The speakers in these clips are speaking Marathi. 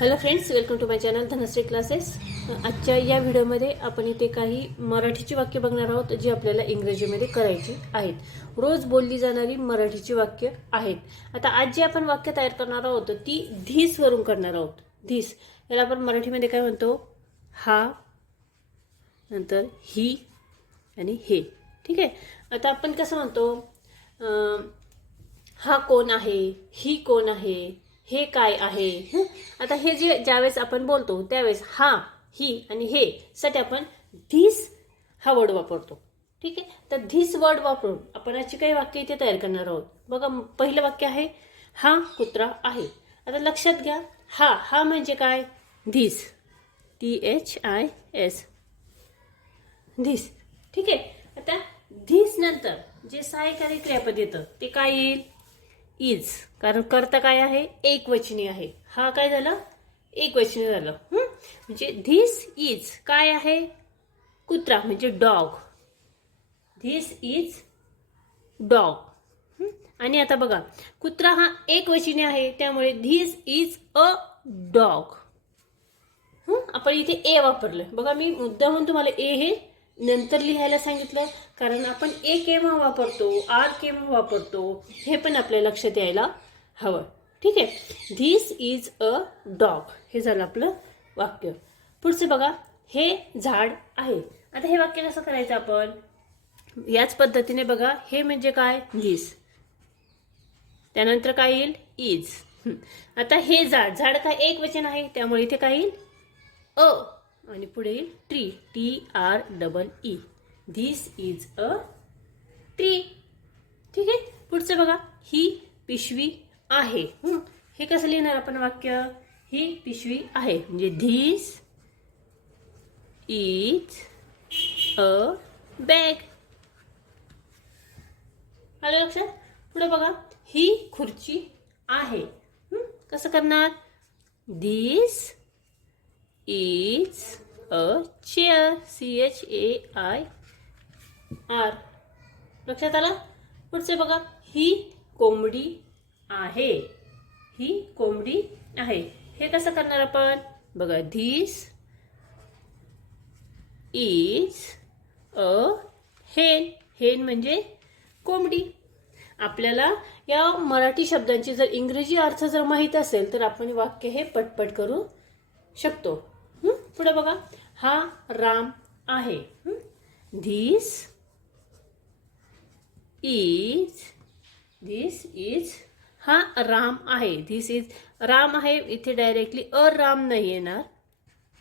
Hello friends, welcome to my channel Dhanashree classes. आजच्या या व्हिडिओमध्ये आपण इथे काही मराठीची वाक्य बघणार आहोत जी आपल्याला इंग्रजीमध्ये करायची आहेत. रोज बोलली जाणारी मराठीची वाक्य आहेत. आता आज जे आपण वाक्य तयार करणार आहोत ती धीस वरून करणार आहोत. धीस याला आपण मराठीमध्ये काय म्हणतो? हा, नंतर ही आणि हे. ठीक आहे. आता आपण कसं म्हणतो? हा कोण आहे, ही कोण आहे, हे काय आहे. आता हे जे ज्यावेळेस आपण बोलतो त्यावेळेस हा, ही आणि हे साठी आपण धिस हा वर्ड वापरतो. ठीक आहे. तर धिस वर्ड वापरून आपण याची काही वाक्य इथे तयार करणार आहोत. बघा, पहिलं वाक्य आहे हा कुत्रा आहे. आता लक्षात घ्या, हा म्हणजे काय? This, THIS, this. ठीक आहे. आता धिस नंतर जे सहाय्यकारी क्रियापद येतं ते काय येईल? इज. कारण कर्ता काय आहे? एकवचनी आहे. हा काय झालं? एकवचनी झालं. म्हणजे धिस इज काय आहे? कुत्रा म्हणजे डॉग. This is dog. आणि आता बघा, कुत्रा हा एकवचनी आहे त्यामुळे धिस इज अ डॉग. आपण इथे ए वापरलं. बघा, मी मुद्दामून तुम्हाला ए हे नंतर लिहायला सांगितलं कारण आपण ए केव्हा वापरतो, आर केव्हा वापरतो हे पण आपल्या लक्षात यायला हवं. ठीक आहे. धिस इज अ डॉग हे झालं आपलं वाक्य. पुढचं बघा, हे झाड आहे. आता हे वाक्य कसं करायचं आपण? याच पद्धतीने बघा, हे म्हणजे काय? धिस. त्यानंतर काय येईल? इज. आता हे झाड काय एक वचन आहे त्यामुळे इथे काय येईल? अ. आणि पुढे येईल tree, TREE. This is a tree. ठीक आहे. पुढचं बघा, ही पिशवी आहे. हे कसं लिहिणार आपण वाक्य? ही पिशवी आहे म्हणजे धिस इज अ बॅग. आलं लक्षात? पुढे बघा, ही खुर्ची आहे. कसं करणार? This is a chair, CHAIR. लक्षात आलं? पुढचे बघा, ही कोंबडी आहे. ही कोंबडी आहे. हे कसं करणार आपण? बघा, धिस इज अ हेन. हेन म्हणजे कोंबडी. आपल्याला या मराठी शब्दांची जर इंग्रजी अर्थ जर माहीत असेल तर आपण वाक्य हे पटपट करू शकतो. पुढे बघा, हा राम आहे. धिस इज हा राम आहे. धिस इज राम आहे. इथे डायरेक्टली अ राम नाही येणार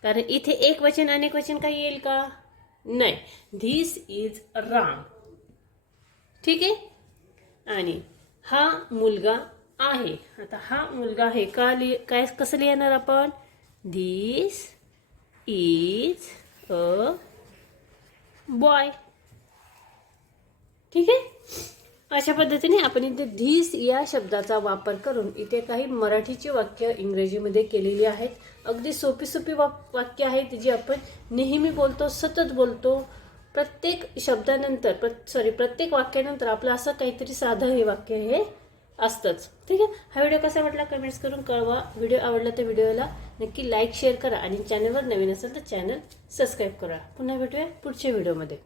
कारण इथे एक वचन अनेक वचन काही येईल का? नाही. This is Ram. ठीक आहे. आणि हा मुलगा आहे. आता हा मुलगा आहे काय कसं लिहिणार आपण? This is a boy. ठीक आहे. अशा पद्धतीने आपण इथे धिस या शब्दाचा वापर करून इथे काही मराठीची वाक्य इंग्रजीमध्ये केलेली आहेत. अगदी सोपी सोपी वाक्य आहेत जी आपण नेहमी बोलतो, सतत बोलतो. प्रत्येक शब्दानंतर प्रत्येक वाक्यानंतर आपलं असं काहीतरी साधं हे वाक्य हे असतंच. ठीक आहे. हा व्हिडिओ कसा वाटला कमेंट्स करून कळवा. व्हिडिओ आवडला तर व्हिडिओला नक्की लाईक शेअर करा आणि चॅनलवर नवीन असेल तर चॅनल सबस्क्राईब करा. पुन्हा भेटूया पुढच्या व्हिडिओमध्ये.